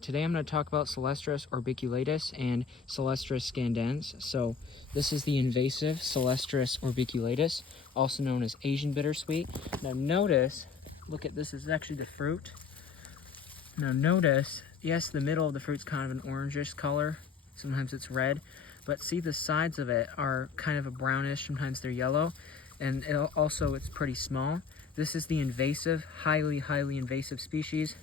Today I'm going to talk about Celastrus orbiculatus and Celastrus scandens. So this is the invasive Celastrus orbiculatus, also known as Asian bittersweet. Now notice, look at this, is actually the fruit. Now notice, yes, the middle of the fruit's kind of an orangish color. Sometimes it's red, but see the sides of it are kind of a brownish, sometimes they're yellow, and it's pretty small. This is the invasive, highly invasive species.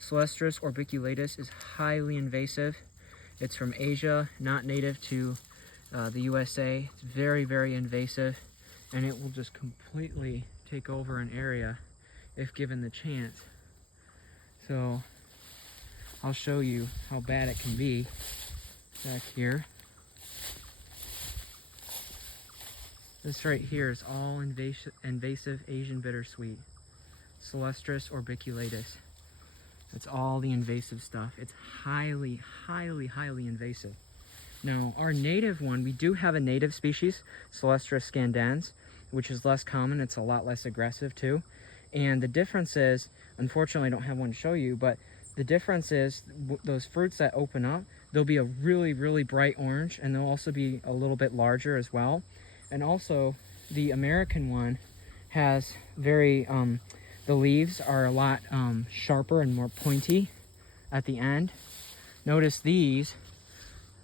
Celastrus orbiculatus is highly invasive. It's from Asia, not native to the USA. It's very invasive, and it will just completely take over an area if given the chance. So I'll show you how bad it can be back here. This right here is all invasive Asian bittersweet, Celastrus orbiculatus. It's all the invasive stuff. It's highly invasive. Now, our native one, we do have a native species, Celastrus scandens, which is less common. It's a lot less aggressive too. And the difference is, unfortunately I don't have one to show you, but the difference is those fruits that open up, they'll be a really bright orange, and they'll also be a little bit larger as well. And also, the American one has the leaves are a lot sharper and more pointy at the end. Notice these.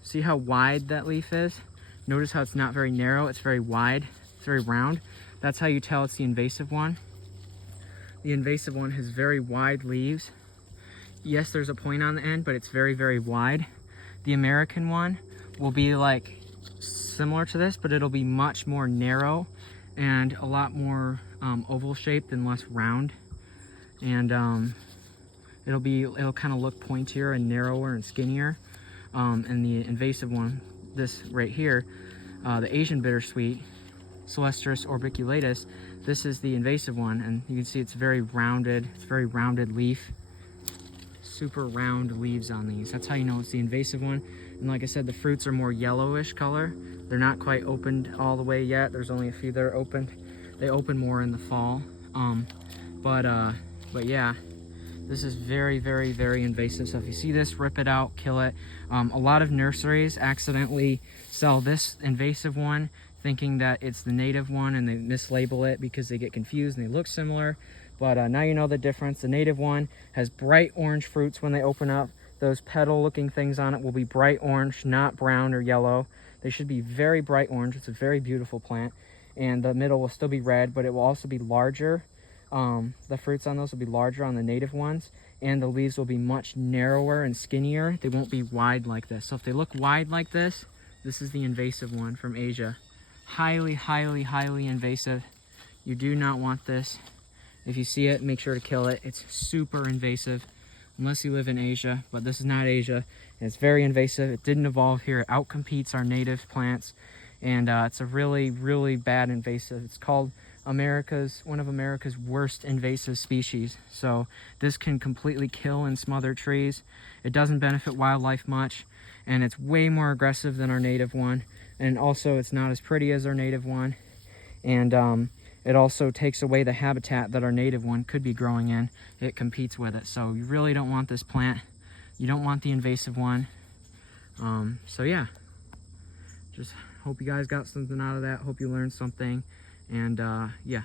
See how wide that leaf is? Notice how it's not very narrow, it's very wide, it's very round. That's how you tell it's the invasive one. The invasive one has very wide leaves. Yes, there's a point on the end, but it's very wide. The American one will be like similar to this, but it'll be much more narrow and a lot more oval shaped and less round, and it'll kind of look pointier and narrower and skinnier. And the invasive one, this right here, the Asian bittersweet, Celastrus orbiculatus, this is the invasive one, and you can see it's very rounded. It's very rounded leaf, super round leaves on these. That's how you know it's the invasive one. And like I said, the fruits are more yellowish color. They're not quite opened all the way yet. There's only a few that are opened. They open more in the fall. But yeah, this is very invasive. So if you see this, rip it out, kill it. A lot of nurseries accidentally sell this invasive one thinking that it's the native one, and they mislabel it because they get confused and they look similar. But now you know the difference. The native one has bright orange fruits when they open up. Those petal looking things on it will be bright orange, not brown or yellow. They should be very bright orange. It's a very beautiful plant. And the middle will still be red, but it will also be larger. The fruits on those will be larger on the native ones, and the leaves will be much narrower and skinnier. They won't be wide like this. So if they look wide like this, this is the invasive one from Asia. Highly invasive. You do not want this. If you see it, make sure to kill it. It's super invasive, unless you live in Asia, but this is not Asia. And it's very invasive. It didn't evolve here. It outcompetes our native plants, and it's a really bad invasive. It's called one of America's worst invasive species. So this can completely kill and smother trees. It doesn't benefit wildlife much, and it's way more aggressive than our native one. And also, it's not as pretty as our native one, and it also takes away the habitat that our native one could be growing in. It competes with it. So you really don't want this plant. You don't want the invasive one. So yeah, just hope you guys got something out of that. Hope you learned something. And yeah.